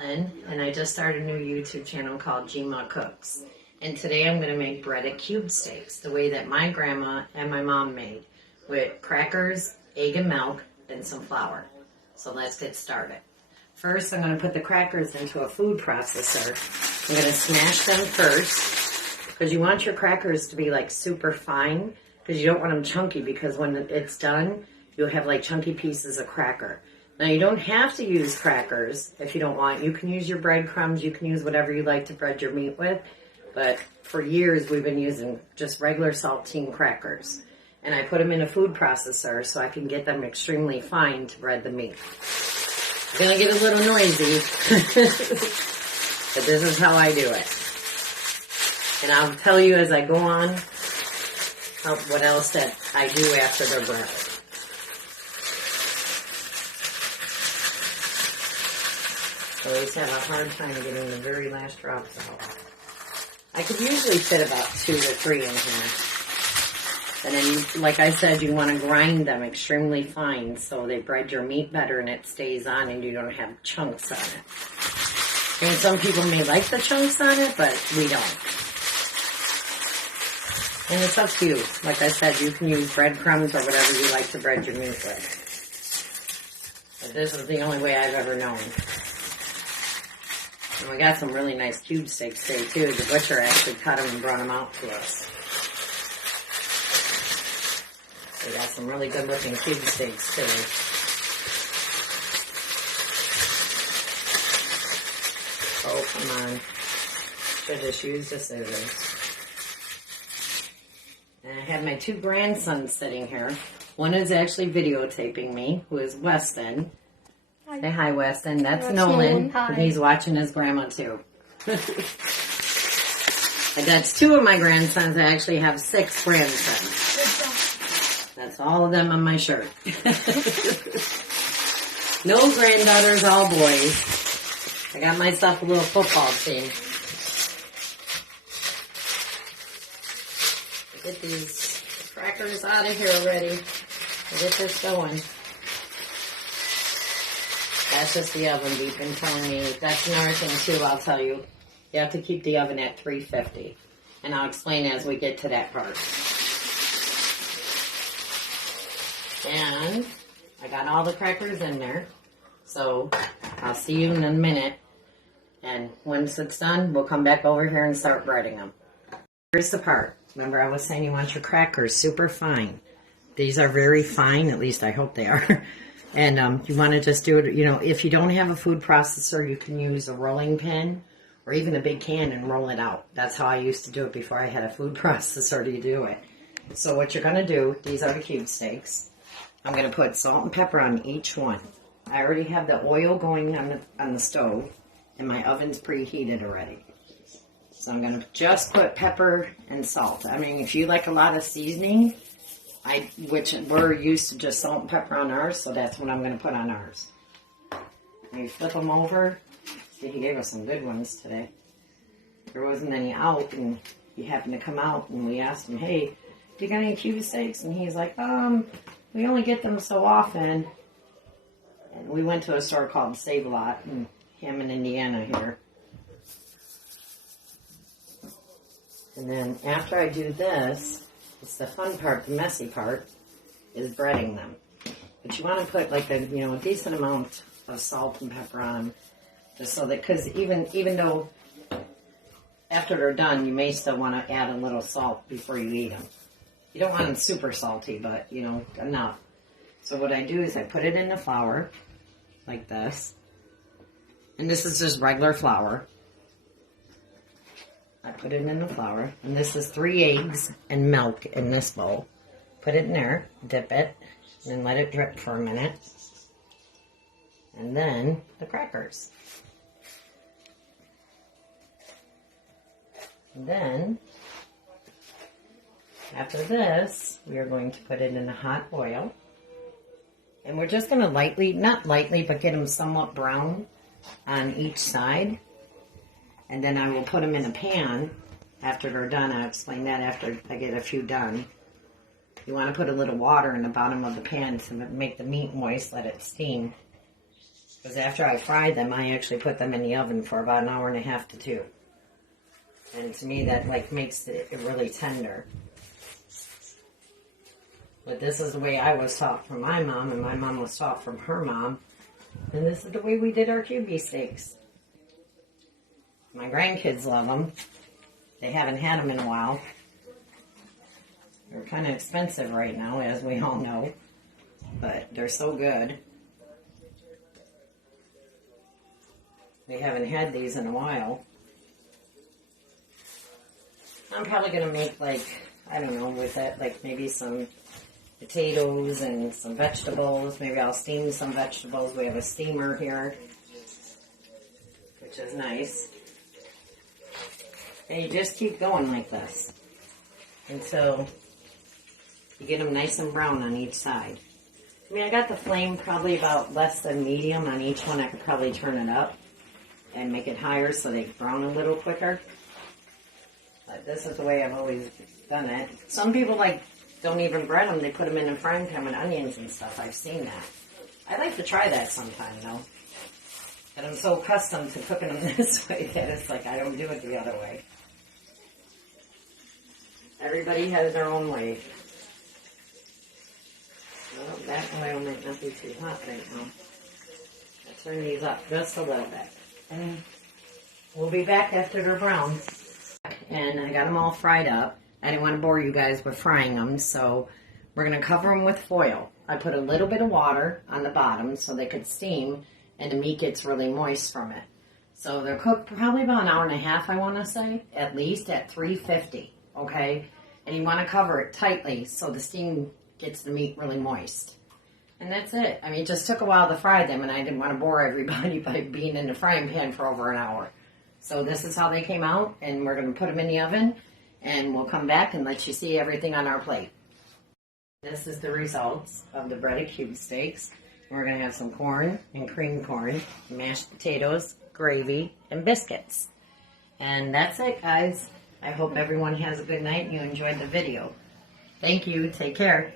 And I just started a new YouTube channel called Gma Cooks. And today I'm going to make breaded cube steaks the way that my grandma and my mom made, with crackers, egg and milk, and some flour. So let's get started. First, I'm going to put the crackers into a food processor. I'm going to smash them first, because you want your crackers to be like super fine, because you don't want them chunky, because when it's done, you'll have like chunky pieces of cracker. Now, you don't have to use crackers if you don't want. You can use your breadcrumbs. You can use whatever you like to bread your meat with. But for years, we've been using just regular saltine crackers. And I put them in a food processor so I can get them extremely fine to bread the meat. It's going to get a little noisy, but this is how I do it. And I'll tell you as I go on what else that I do after they're breaded. I always have a hard time getting the very last drops out. I could usually fit about 2 or 3 in here. And then, like I said, you want to grind them extremely fine so they bread your meat better and it stays on and you don't have chunks on it. And some people may like the chunks on it, but we don't. And it's up to you. Like I said, you can use breadcrumbs or whatever you like to bread your meat with. But this is the only way I've ever known. And we got some really nice cube steaks today, too. The butcher actually cut them and brought them out to us. We got some really good-looking cube steaks today. Oh, come on. Should just use the scissors. And I have my 2 grandsons sitting here. One is actually videotaping me, who is Weston. Say hi, Weston. That's Nolan. And he's watching his grandma, too. And that's 2 of my grandsons. I actually have 6 grandsons. That's all of them on my shirt. No granddaughters, all boys. I got myself a little football team. Get these crackers out of here already. Get this going. That's just the oven beeping, telling me. That's another thing, too, I'll tell you. You have to keep the oven at 350. And I'll explain as we get to that part. And I got all the crackers in there. So I'll see you in a minute. And once it's done, we'll come back over here and start breading them. Here's the part. Remember, I was saying you want your crackers super fine. These are very fine. At least I hope they are. And you want to just do it, if you don't have a food processor, you can use a rolling pin or even a big can and roll it out. That's how I used to do it before I had a food processor to do it. So what you're going to do, these are the cube steaks. I'm going to put salt and pepper on each one. I already have the oil going on the stove, and my oven's preheated already. So I'm going to just put pepper and salt. I mean, if you like a lot of seasoning, which we're used to just salt and pepper on ours, so that's what I'm going to put on ours. And you flip them over. See, he gave us some good ones today. There wasn't any out, and he happened to come out, and we asked him, hey, do you got any cube steaks? And he's like, we only get them so often. And we went to a store called Save a Lot in Hammond, Indiana here. And then after I do this, it's the fun part, the messy part, is breading them. But you want to put like a decent amount of salt and pepper on them, just so that, because even though after they're done, you may still want to add a little salt before you eat them. You don't want them super salty, but enough. So what I do is I put it in the flour, like this, and this is just regular flour. I put it in the flour, and this is 3 eggs and milk in this bowl. Put it in there, dip it, and then let it drip for a minute. And then the crackers. And then, after this, we are going to put it in the hot oil. And we're just going to lightly, not lightly, but get them somewhat brown on each side. And then I will put them in a pan after they're done. I'll explain that after I get a few done. You want to put a little water in the bottom of the pan to make the meat moist, let it steam. Because after I fried them, I actually put them in the oven for about an hour and a half to 2. And to me, that like makes it really tender. But this is the way I was taught from my mom, and my mom was taught from her mom. And this is the way we did our cube beef steaks. My grandkids love them. They haven't had them in a while. They're kind of expensive right now, as we all know. But they're so good. They haven't had these in a while. I'm probably going to make, like, I don't know, with that, like maybe some potatoes and some vegetables. Maybe I'll steam some vegetables. We have a steamer here, which is nice. And you just keep going like this until you get them nice and brown on each side. I mean, I got the flame probably about less than medium on each one. I could probably turn it up and make it higher so they brown a little quicker. But this is the way I've always done it. Some people don't even bread them. They put them in a frying pan with onions and stuff. I've seen that. I like to try that sometime though. But I'm so accustomed to cooking them this way that it's like I don't do it the other way. Everybody has their own way. Well, that oil might not be too hot right now. I'll turn these up just a little bit. And we'll be back after they're brown. And I got them all fried up. I didn't want to bore you guys with frying them, so we're going to cover them with foil. I put a little bit of water on the bottom so they could steam, and the meat gets really moist from it. So they're cooked probably about an hour and a half, I want to say, at least at 350, okay? And you want to cover it tightly so the steam gets the meat really moist. And that's it. I mean, it just took a while to fry them, and I didn't want to bore everybody by being in the frying pan for over an hour. So this is how they came out, and we're going to put them in the oven, and we'll come back and let you see everything on our plate. This is the results of the breaded cube steaks. We're going to have some corn and cream corn, mashed potatoes, gravy, and biscuits. And that's it, guys. I hope everyone has a good night and you enjoyed the video. Thank you. Take care.